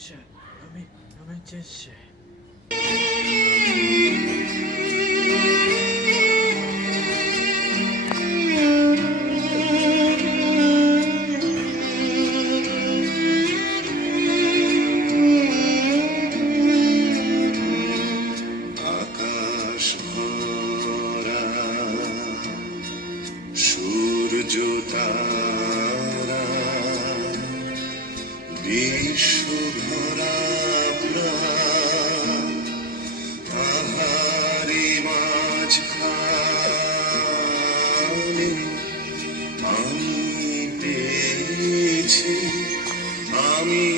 się, ciesz się. আকাশ ভরা সূর্য তারা বিশ্ব ভরা প্রাণ তাহারি মাঝখানে আমি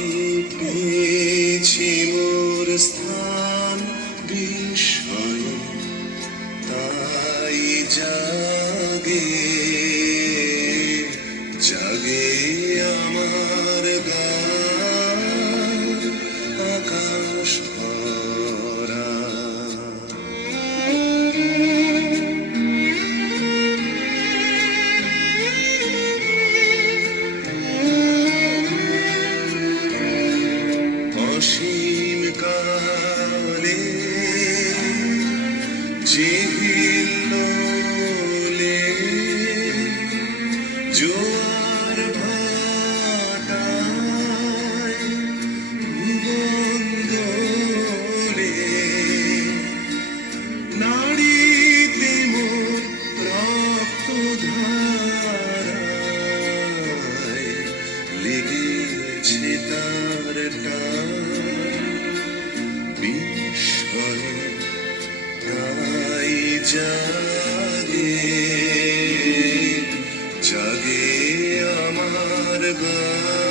পেয়েছি মোর স্থান বিস্ময়ে তাই জাগে জাগে আমার গান আকাশ ভরা। অসীম কালে জিহিলে জোয়ার ভাটায় বন্দরে নাড়িতে মোর রক্ত ধারায় লেগেছে তার টান বিস্ময়ে তাই জাগে জাগে আমার গান